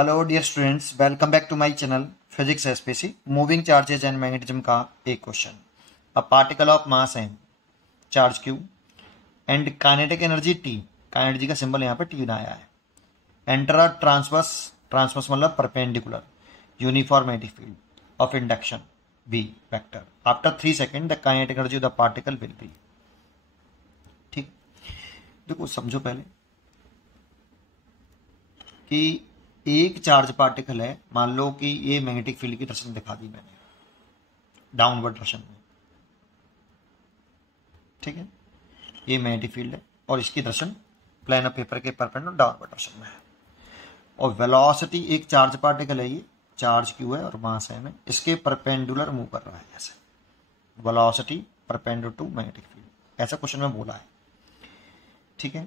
Hello dear students, welcome back to my channel physics SPC. Moving charges and magnetism का एक क्वेश्चन। A particle of mass M, charge Q and kinetic energy T, kinetic energy का symbol यहाँ पे T बनाया है। Enter a transverse, transverse मतलब perpendicular uniform magnetic field of induction B vector. After 3 second the kinetic energy of the particle will be. ठीक, देखो समझो पहले कि एक चार्ज पार्टिकल है, मान लो कि ये मैग्नेटिक फील्ड की डायरेक्शन दिखा दी मैंने डाउनवर्ड डायरेक्शन में। ठीक है, ये मैग्नेटिक फील्ड है और इसकी डायरेक्शन प्लेन ऑफ पेपर के परपेंडिकुलर डाउनवर्ड डायरेक्शन में है। और वेलोसिटी, एक चार्ज पार्टिकल है, ये चार्ज क्यू है और मास है, इसके परपेंडिकुलर मूव कर रहा है ऐसे। Velocity perpendicular to magnetic field, ऐसा क्वेश्चन में बोला है। ठीक है,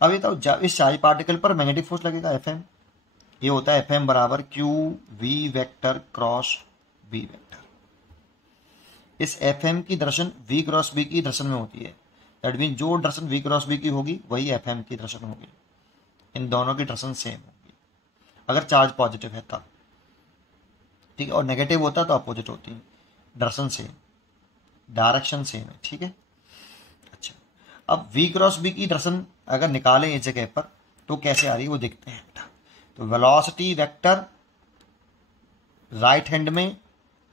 अब ये तो इस चार्ज पार्टिकल पर मैग्नेटिक फोर्स लगेगा एफ एम। ये होता है एफ एम बराबर Q V vector cross B vector. इस एफ एम की डायरेक्शन वी क्रॉस बी की डायरेक्शन में होती है। दैट मीन जो डायरेक्शन वी क्रॉस बी की होगी वही एफ एम की डायरेक्शन होगी। इन दोनों की डायरेक्शन सेम होगी अगर चार्ज पॉजिटिव है तब। ठीक है, और नेगेटिव होता तो अपोजिट होती है। डायरेक्शन सेम, डायरेक्शन सेम है। ठीक है, अच्छा, अब वी क्रॉस बी की डायरेक्शन अगर निकालें इस जगह पर तो कैसे आ रही है वो देखते हैं बेटा। तो वेलोसिटी वेक्टर राइट हैंड में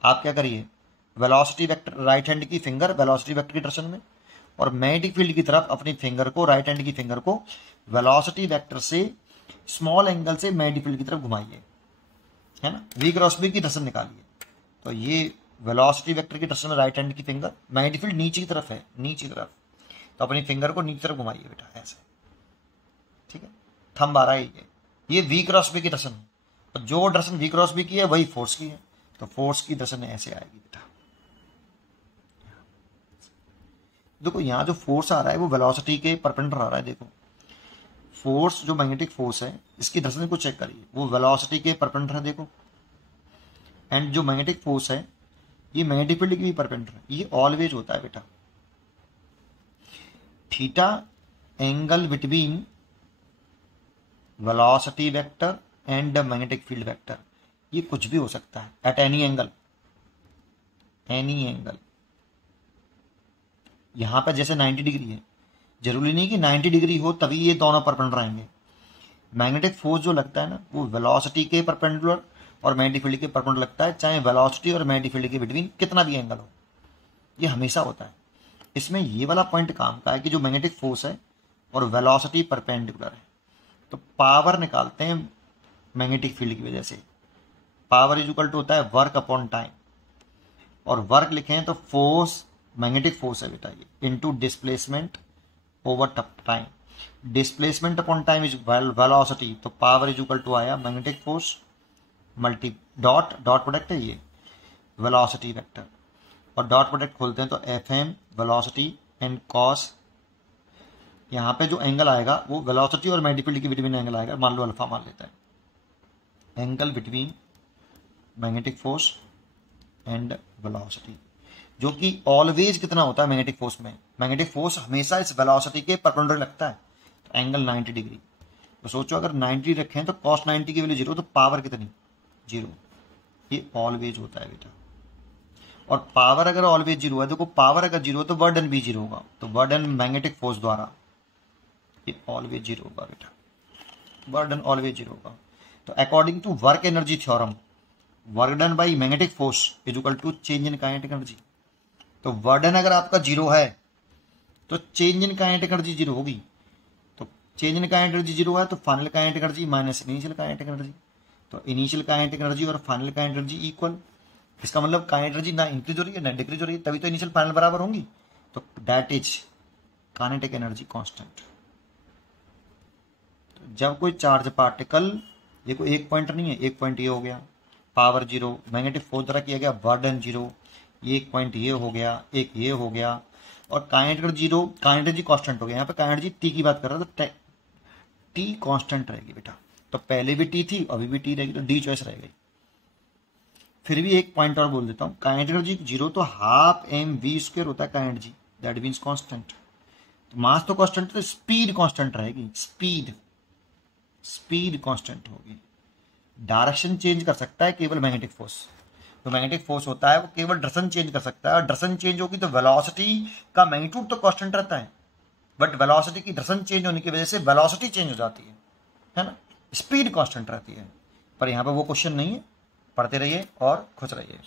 आप क्या करिए, वेलोसिटी वेक्टर राइट हैंड की फिंगर वेलोसिटी वेक्टर की डायरेक्शन में, और मैग्नेटिक फील्ड की तरफ अपनी फिंगर को, राइट हैंड की फिंगर को वेलोसिटी वेक्टर से स्मॉल एंगल से मैग्नेटिक फील्ड की तरफ घुमाइए, है ना। वी क्रॉस बी की डायरेक्शन निकालिए। तो ये वेलोसिटी वेक्टर की डायरेक्शन में राइट हैंड की फिंगर, मैग्नेटिक फील्ड नीचे की तरफ है, नीचे की तरफ, तो अपनी फिंगर को नीचे तरफ घुमाइए बेटा ऐसे। ठीक है, थंब आ रहा है ये वी क्रॉस बी की डायरेक्शन है, और जो डायरेक्शन वी क्रॉस बी की है वही फोर्स की है, तो फोर्स की डायरेक्शन ऐसे आएगी बेटा। देखो यहाँ जो फोर्स आ रहा है वो वेलोसिटी के परपेंडिकुलर आ रहा है। देखो फोर्स, जो मैग्नेटिक फोर्स है इसकी डायरेक्शन को चेक करिए, वो वेलोसिटी के परपेंडिकुलर है। देखो, एंड जो मैग्नेटिक फोर्स है ये मैग्नेटिक फील्ड की भी परपेंडिकुलर है। ये ऑलवेज होता है बेटा theta angle between velocity vector and magnetic field vector. ये कुछ भी हो सकता है at any angle, any angle. यहां पर जैसे 90 डिग्री है, जरूरी नहीं कि 90 डिग्री हो तभी ये दोनों परपेंडिकुलर आएंगे। मैग्नेटिक फोर्स जो लगता है ना वो वेलोसिटी के परपेंडिकुलर और मैग्नेटिक फील्ड के परपेंडिकुलर लगता है, चाहे वेलोसिटी और मैग्नेटिक फील्ड के बिटवीन कितना भी एंगल हो, ये हमेशा होता है। इसमें ये वाला पॉइंट काम का है कि जो मैग्नेटिक फोर्स है और वेलोसिटी परपेंडिकुलर है, तो पावर निकालते हैं मैग्नेटिक फील्ड की वजह से। पावर इज इक्वल टू होता है वर्क अपॉन टाइम, और वर्क लिखें तो फोर्स, मैग्नेटिक फोर्स है बेटा ये, into displacement over time. Displacement upon time is velocity, तो पावर इज इक्वल टू आया magnetic force multi dot dot product है ये वेलोसिटी वेक्टर, और डॉट प्रोडक्ट खोलते हैं तो F M velocity and cos. यहाँ पे जो एंगल आएगा वो वेलोसिटी और मैग्नेटिक फील्ड के बिटवीन एंगल आएगा, मान लो अल्फा मान लेते हैं। Angle between magnetic force and velocity, जो कि ऑलवेज कितना होता है मैग्नेटिक फोर्स में, मैग्नेटिक फोर्स हमेशा इस वेलोसिटी के परपेंडिकुलर लगता है, तो एंगल 90 डिग्री। तो सोचो अगर 90 रखें तो cos 90 की वैल्यू 0, तो पावर कितनी 0। ये ऑलवेज होता है बेटा, और पावर अगर ऑलवेज 0 है, देखो पावर अगर 0 है तो बर्डन भी 0 होगा, तो बर्डन मैग्नेटिक फोर्स द्वारा ये ऑलवेज 0 होगा बेटा, बर्डन ऑलवेज 0 होगा। तो according to work energy theorem, work done by magnetic force is equal to change in kinetic energy. तो बर्डन अगर आपका 0 है तो चेंज इन काइनेटिक एनर्जी 0 होगी, तो चेंज इन काइनेटिक एनर्जी 0 है तो final kinetic energy minus initial kinetic energy, तो इनिशियल काइनेटिक एनर्जी और फाइनल काइनेटिक एनर्जी इक्वल। इसका मतलब काइनेटिक एनर्जी ना इंक्रीज हो रही है ना डिक्रीज हो रही है, तभी तो इनिशियल फाइनल बराबर होंगी, तो that is kinetic energy constant. जब कोई चार्ज पार्टिकल, देखो एक पॉइंट नहीं है, एक पॉइंट ये हो गया, पावर 0, मैग्नेटिक फोर्स द्वारा किया गया बर्डन 0, ये एक पॉइंट ये हो गया, एक ये हो गया, और काइनेटिक 0, काइनेटिक एनर्जी कांस्टेंट हो गया। यहाँ पे काइनेटिक एनर्जी टी की बात कर रहा था, तो टी कांस्टेंट रहेगी बेटा, तो पहले भी टी थी अभी भी टी रहेगी, तो डी चॉइस रह गई। फिर भी एक पॉइंट और बोल देता हूँ, काइनेटिक एनर्जी 0 तो हाफ एम वी स्क्वायर होता है kinetic energy, that means constant. तो मास तो कांस्टेंट, तो स्पीड कांस्टेंट रहेगी, स्पीड कांस्टेंट होगी। डायरेक्शन चेंज कर सकता है केवल मैग्नेटिक फोर्स। तो मैग्नेटिक फोर्स होता है वो केवल डायरेक्शन चेंज कर सकता है, और डायरेक्शन चेंज होगी तो वेलोसिटी का मैग्नीट्यूड तो कांस्टेंट रहता है, बट वेलोसिटी की डायरेक्शन चेंज होने की वजह से वेलोसिटी चेंज हो जाती है ना, स्पीड कांस्टेंट रहती है। पर यहाँ पर वो क्वेश्चन नहीं है। पढ़ते रहिए और खुश रहिए।